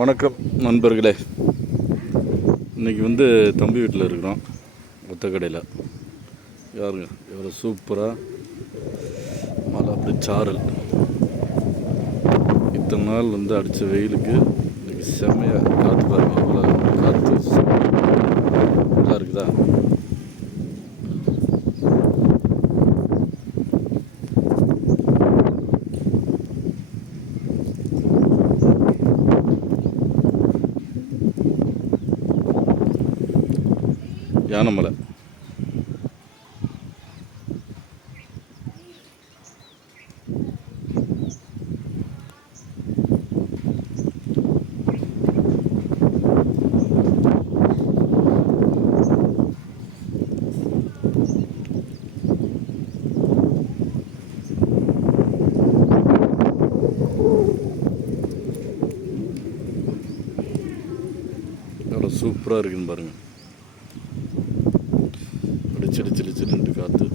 வணக்கம் நண்பர்களே. இன்றைக்கி தம்பி வீட்டில் இருக்கிறோம். ஒத்தக்கடையில் யாருங்க எவ்வளோ சூப்பராக மழை அப்படி சாரல். இத்தனை நாள் அடித்த வெயிலுக்கு இன்றைக்கி செம்மையாக காற்று பாருங்க. அவ்வளோ காற்று நல்லா இருக்குதா? யானைமலை எவ்வளோ சூப்பராக இருக்குன்னு பாருங்கள். அப்படி சிடு சிடு சிடுன்ட்டு காற்று.